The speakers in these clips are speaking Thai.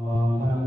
Uh,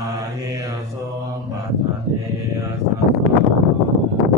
าเยโสมัทเทสัตโต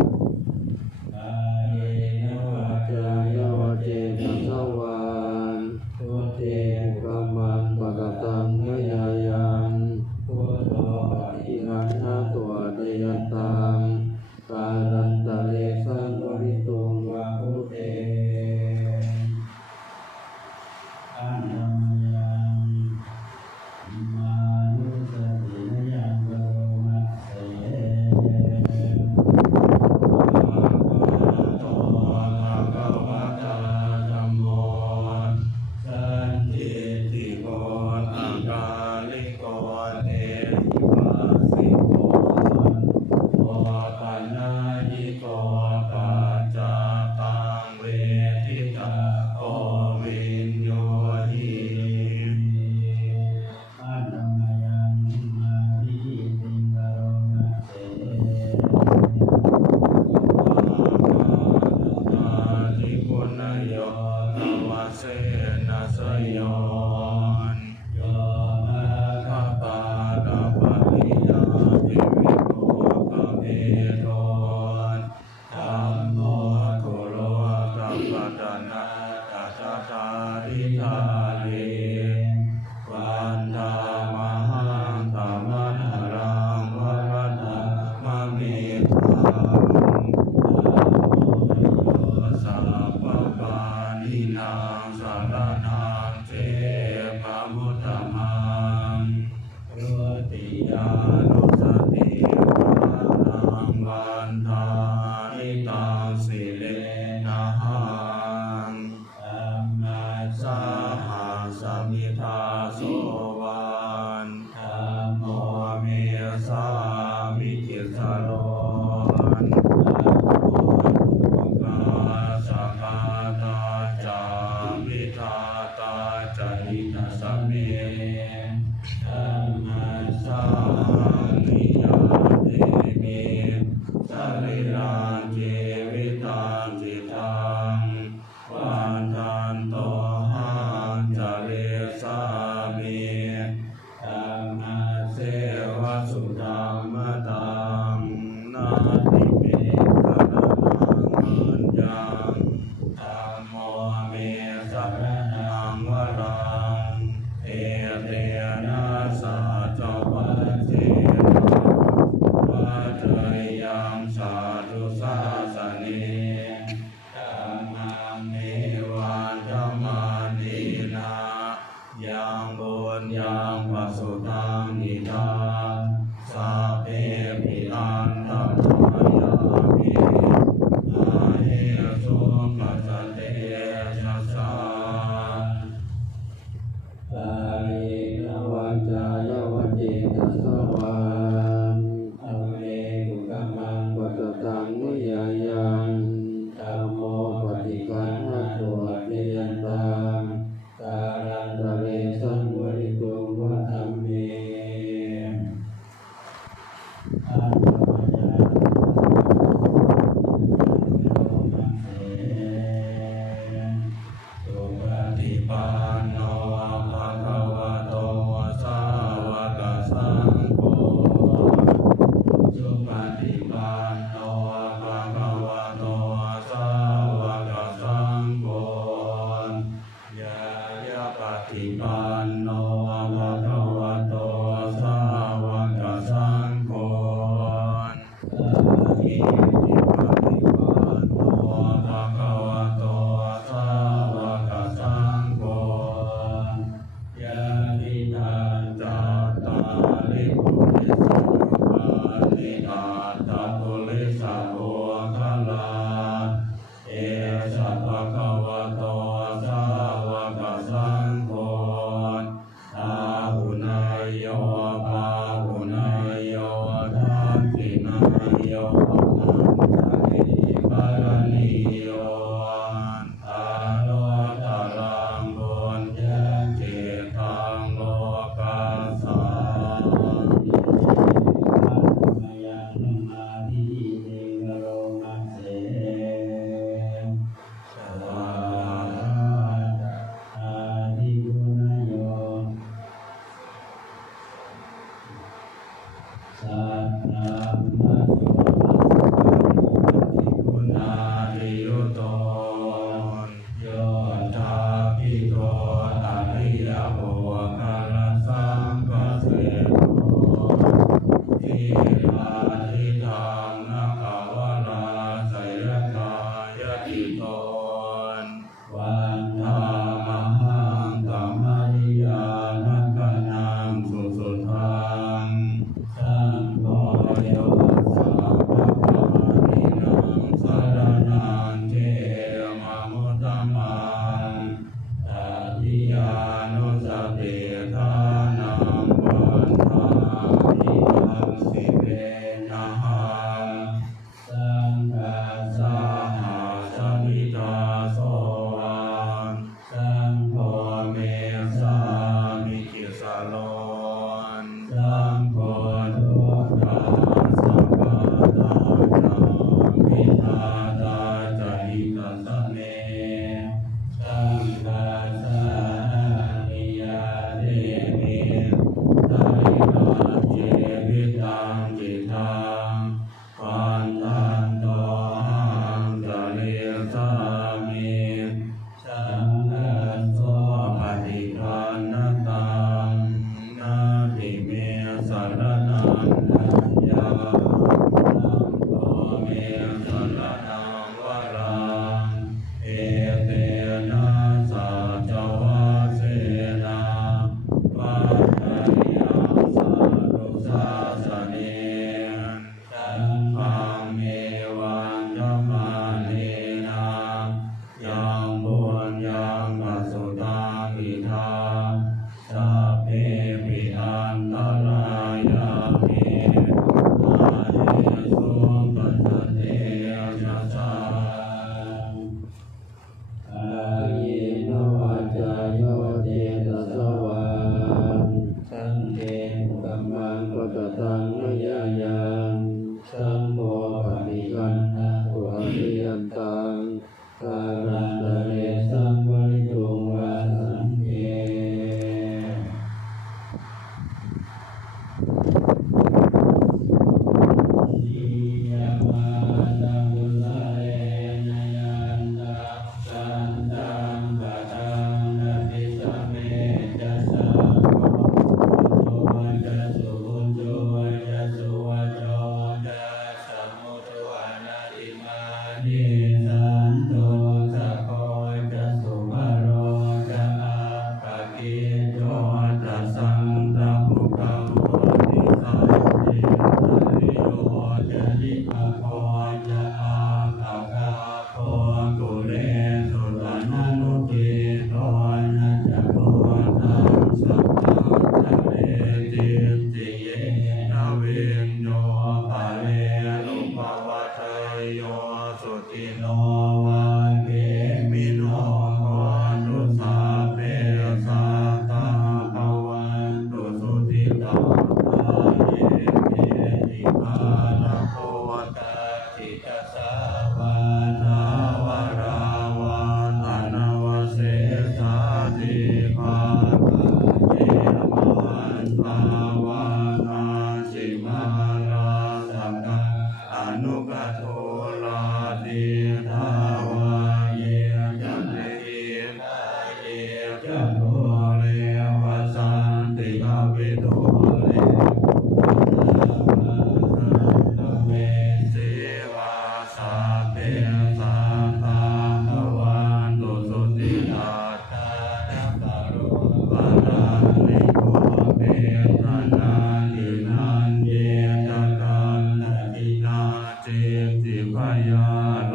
พยาโล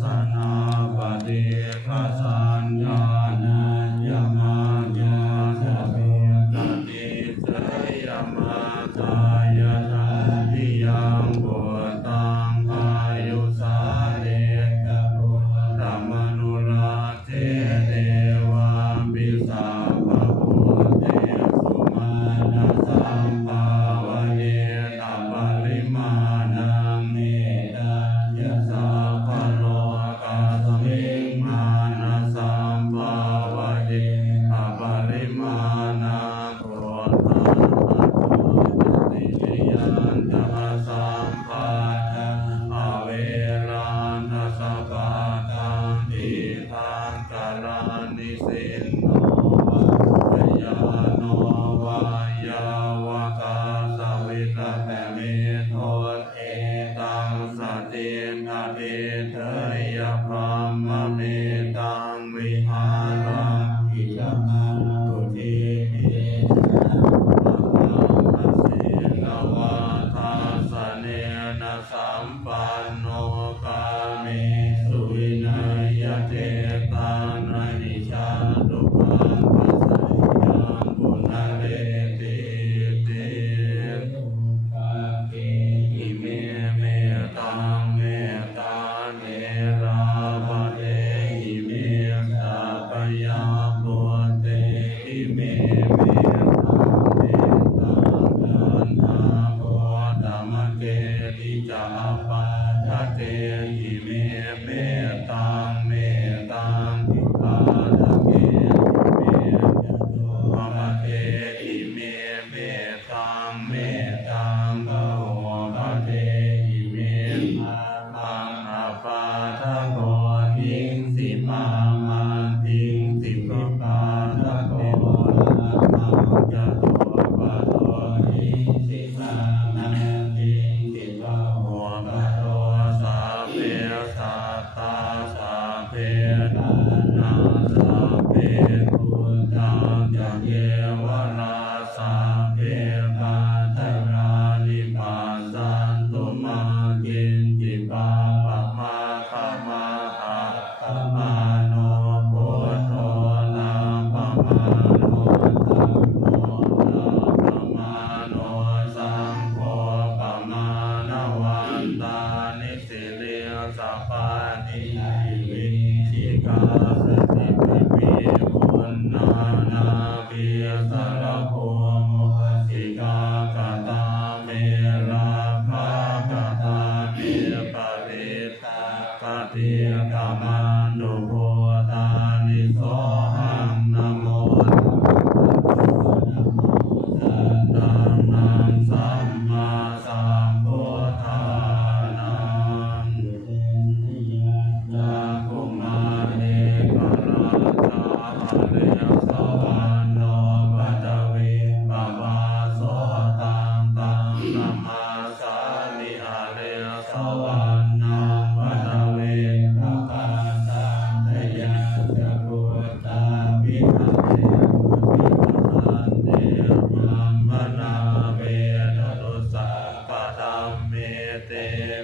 สนาปฏิภาสสัญญา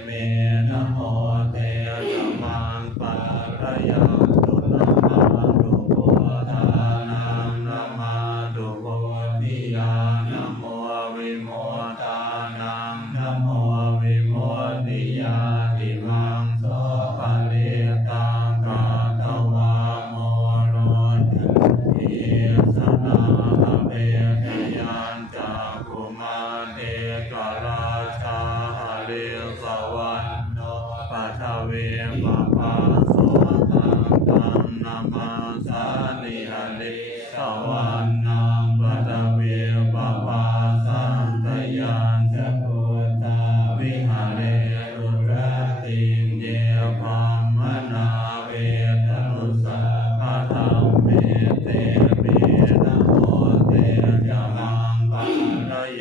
เมนะโมเตสัมมปะระยั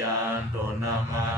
ยานตุนามา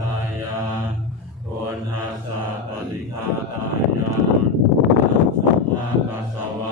ตายาโอนาสาปฏิฆาตายาสัมมาปัสสวะ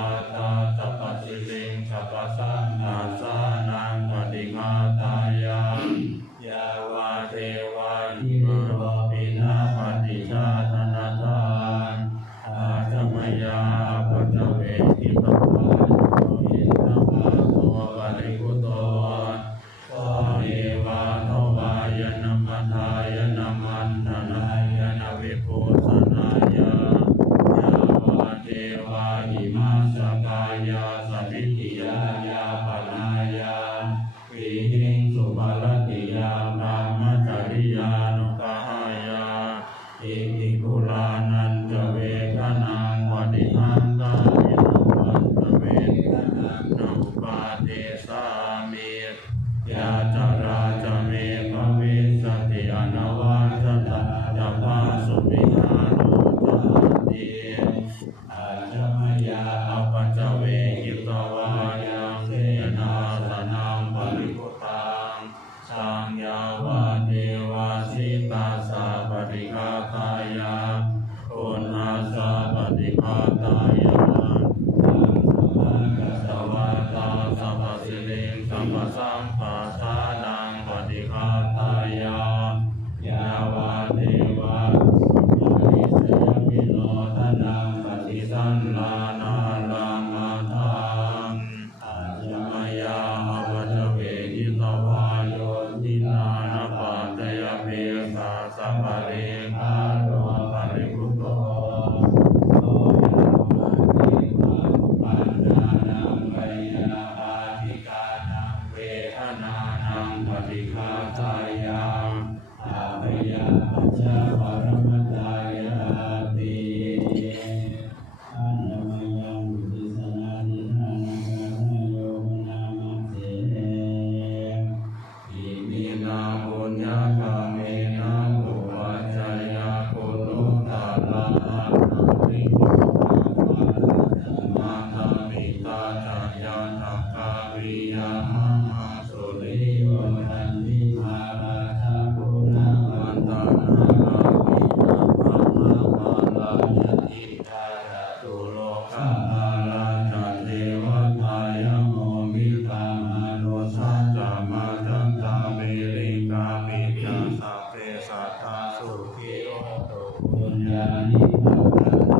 Hare Krishna.